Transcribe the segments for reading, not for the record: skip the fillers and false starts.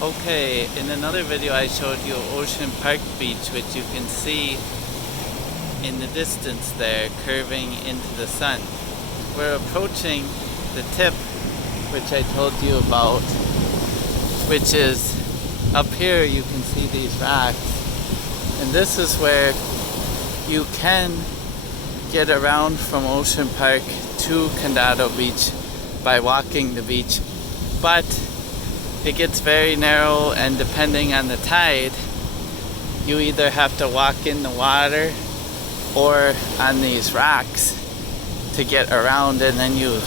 Okay, in another video I showed you Ocean Park Beach, which you can see in the distance there, curving into the sun. We're approaching the tip, which I told you about, which is up here. You can see these rocks, and this is where you can get around from Ocean Park to Condado Beach by walking the beach, but it gets very narrow, and depending on the tide, you either have to walk in the water or on these rocks to get around, and then you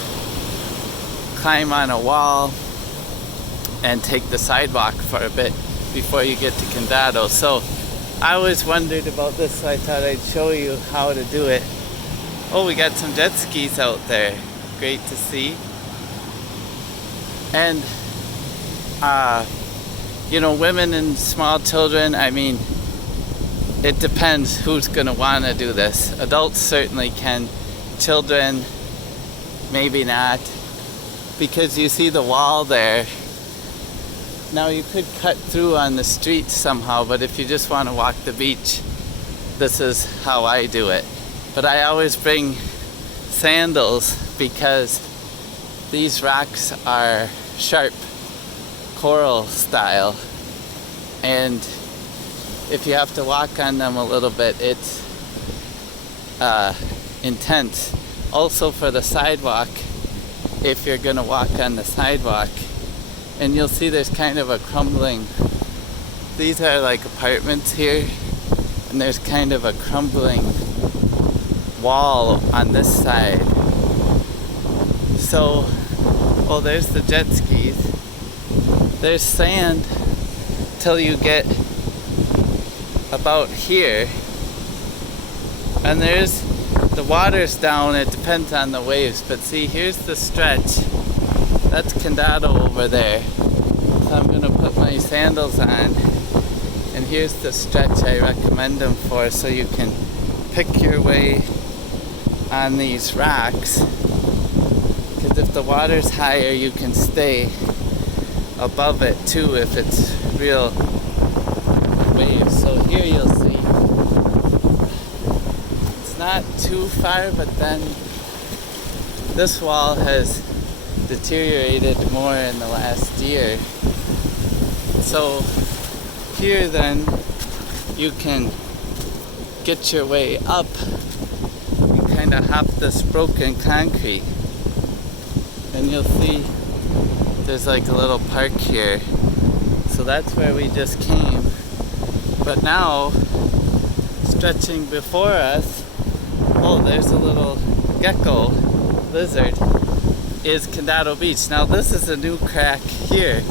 climb on a wall and take the sidewalk for a bit before you get to Condado. So I always wondered about this, so I thought I'd show you how to do it. Oh, we got some jet skis out there. Great to see. And women and small children, I mean, it depends who's gonna wanna do this. Adults certainly can, children maybe not, because you see the wall there. Now you could cut through on the street somehow, but if you just wanna walk the beach, this is how I do it. But I always bring sandals because these rocks are sharp, coral style, and if you have to walk on them a little bit, it's intense. Also for the sidewalk, if you're gonna walk on the sidewalk, and you'll see there's kind of a crumbling, these are like apartments here, and there's kind of a crumbling wall on this side. So, oh, there's the jet skis. There's sand till you get about here, and there's the water's down. It depends on the waves, but see, here's the stretch. That's Condado over there. So I'm gonna put my sandals on, and here's the stretch I recommend them for, so you can pick your way on these rocks, because if the water's higher, you can stay above it too if it's real waves. So here you'll see it's not too far, but then this wall has deteriorated more in the last year. So here then you can get your way up. You kind of hop this broken concrete, and you'll see there's like a little park here. So that's where we just came. But now, stretching before us, oh, there's a little gecko lizard, is Condado Beach. Now this is a new crack here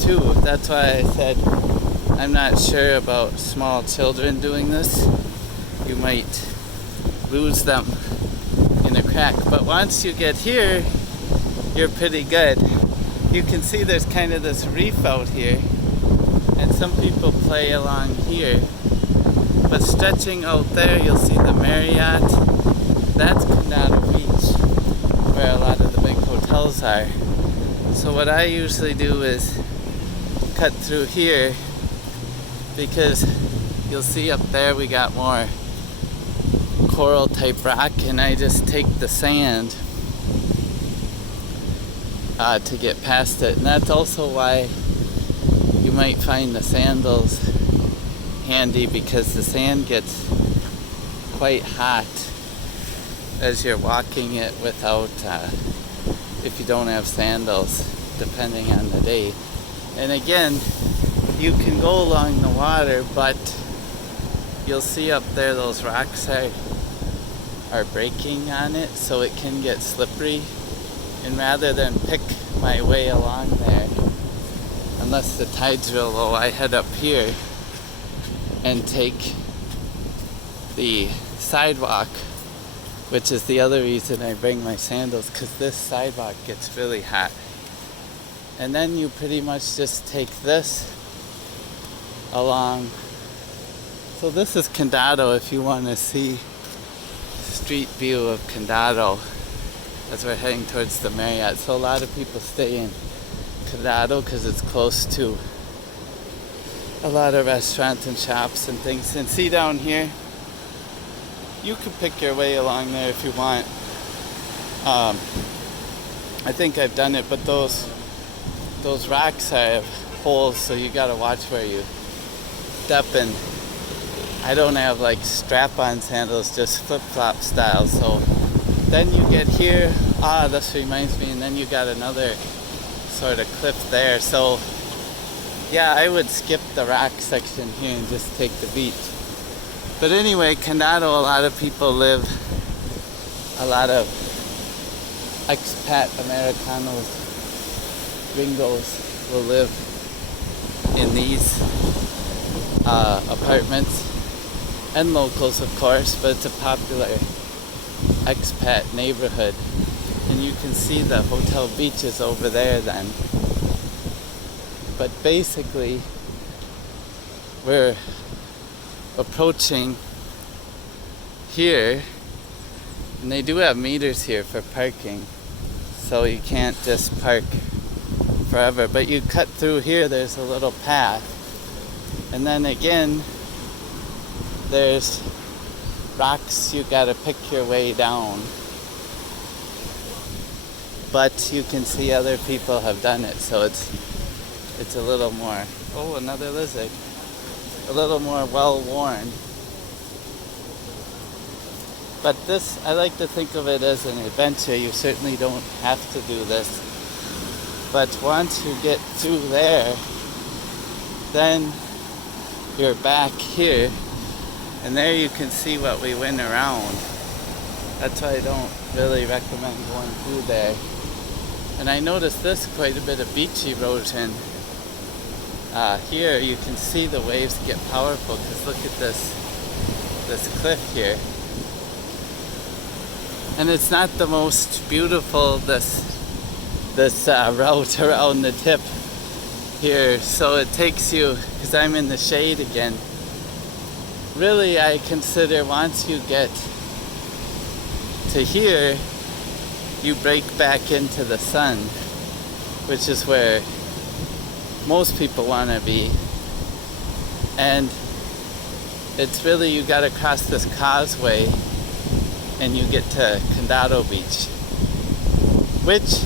too. That's why I said I'm not sure about small children doing this. You might lose them in a crack. But once you get here, you're pretty good. You can see there's kind of this reef out here, and some people play along here. But stretching out there, you'll see the Marriott. That's Condado Beach, where a lot of the big hotels are. So what I usually do is cut through here, because you'll see up there we got more coral type rock, and I just take the sand to get past it. And that's also why you might find the sandals handy, because the sand gets quite hot as you're walking it without, if you don't have sandals, depending on the day. And again, you can go along the water, but you'll see up there those rocks are breaking on it, so it can get slippery. And rather than pick my way along there, unless the tide's real low, I head up here and take the sidewalk, which is the other reason I bring my sandals, because this sidewalk gets really hot. And then you pretty much just take this along. So this is Condado if you want to see street view of Condado as we're heading towards the Marriott. So a lot of people stay in Condado because it's close to a lot of restaurants and shops and things. And see down here, you could pick your way along there if you want. I think I've done it, but those rocks have holes, so you gotta watch where you step in. I don't have like strap-on sandals, just flip-flop style. So then you get here, this reminds me, and then you got another sort of cliff there. So yeah, I would skip the rock section here and just take the beach. But anyway, Condado, a lot of people live, a lot of expat Americanos, gringos will live in these apartments, and locals of course, but it's a popular expat neighborhood. And you can see the hotel beaches over there then. But basically, we're approaching here, and they do have meters here for parking, so you can't just park forever, but you cut through here, there's a little path, and then again there's rocks, you gotta pick your way down, but you can see other people have done it, so it's a little more, oh, another lizard, a little more well-worn. But this, I like to think of it as an adventure. You certainly don't have to do this. But once you get through there, then you're back here, and there you can see what we went around. That's why I don't really recommend going through there. And I noticed this, quite a bit of beach erosion. Here you can see the waves get powerful, because look at this cliff here. And it's not the most beautiful, this route around the tip here, so it takes you, because I'm in the shade again, really I consider once you get to here, you break back into the sun, which is where most people want to be. And it's really, you got to cross this causeway and you get to Condado Beach, which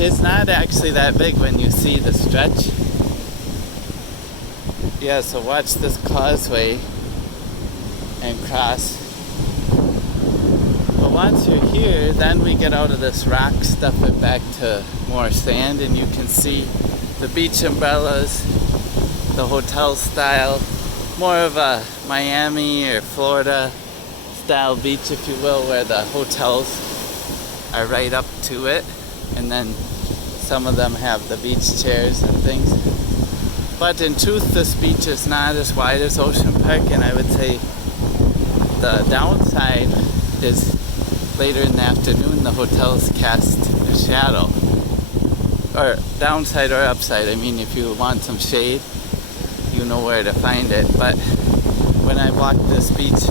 is not actually that big when you see the stretch. Yeah, so watch this causeway and cross. But once you're here, then we get out of this rock stuff and back to more sand, and you can see the beach umbrellas, the hotel style, more of a Miami or Florida style beach, if you will, where the hotels are right up to it, and then some of them have the beach chairs and things. But in truth, this beach is not as wide as Ocean Park, and I would say the downside is later in the afternoon the hotels cast a shadow, or downside or upside. I mean, if you want some shade, you know where to find it. But when I walked this beach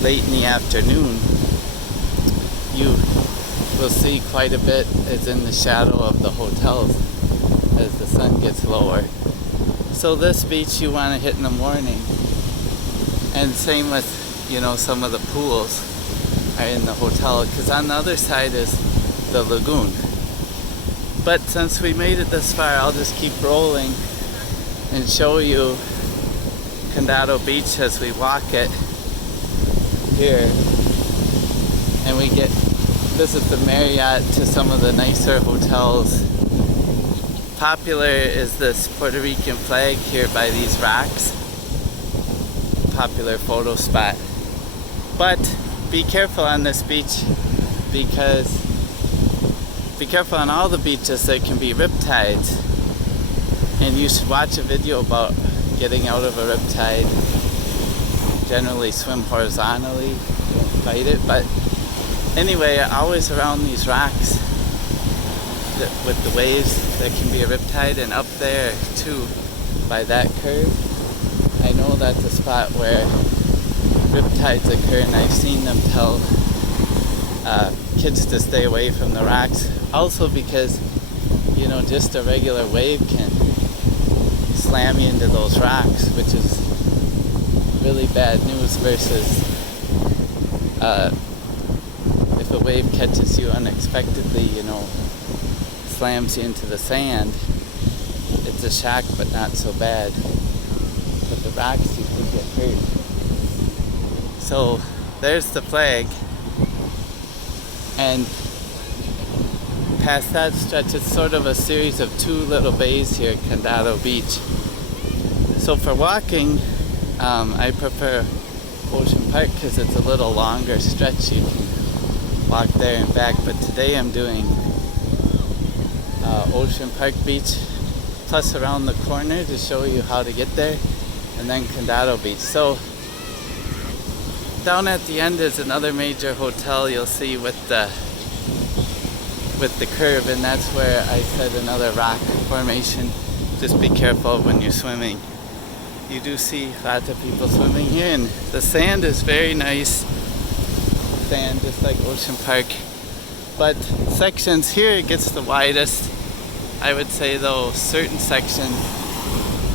late in the afternoon, you will see quite a bit is in the shadow of the hotels as the sun gets lower. So this beach you want to hit in the morning, and same with, you know, some of the pools are in the hotel, because on the other side is the lagoon. But since we made it this far, I'll just keep rolling and show you Condado Beach as we walk it here. And we visit the Marriott to some of the nicer hotels. Popular is this Puerto Rican flag here by these rocks. Popular photo spot. But be careful on this beach, because be careful on all the beaches, there can be riptides. And you should watch a video about getting out of a riptide. Generally swim horizontally, don't fight it. But anyway, always around these rocks with the waves, there can be a riptide. And up there too, by that curve, I know that's a spot where riptides occur, and I've seen them tell kids to stay away from the rocks. Also because, you know, just a regular wave can slam you into those rocks, which is really bad news versus if a wave catches you unexpectedly, you know, slams you into the sand, it's a shock but not so bad. But the rocks, you could get hurt. So there's the flag, and past that stretch it's sort of a series of two little bays here at Condado Beach. So for walking, I prefer Ocean Park because it's a little longer stretch. You can walk there and back, but today I'm doing Ocean Park Beach plus around the corner to show you how to get there, and then Condado Beach. So down at the end is another major hotel you'll see with the curve, and that's where I said another rock formation. Just be careful when you're swimming. You do see lots of people swimming here, and the sand is very nice sand, just like Ocean Park, but sections here it gets the widest. I would say though certain sections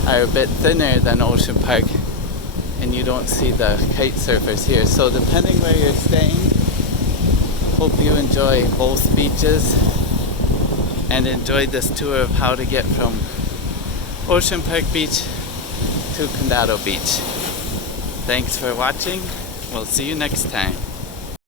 are a bit thinner than Ocean Park, and you don't see the kite surfers here. So depending where you're staying, hope you enjoy both beaches and enjoyed this tour of how to get from Ocean Park Beach to Condado Beach. Thanks for watching. We'll see you next time.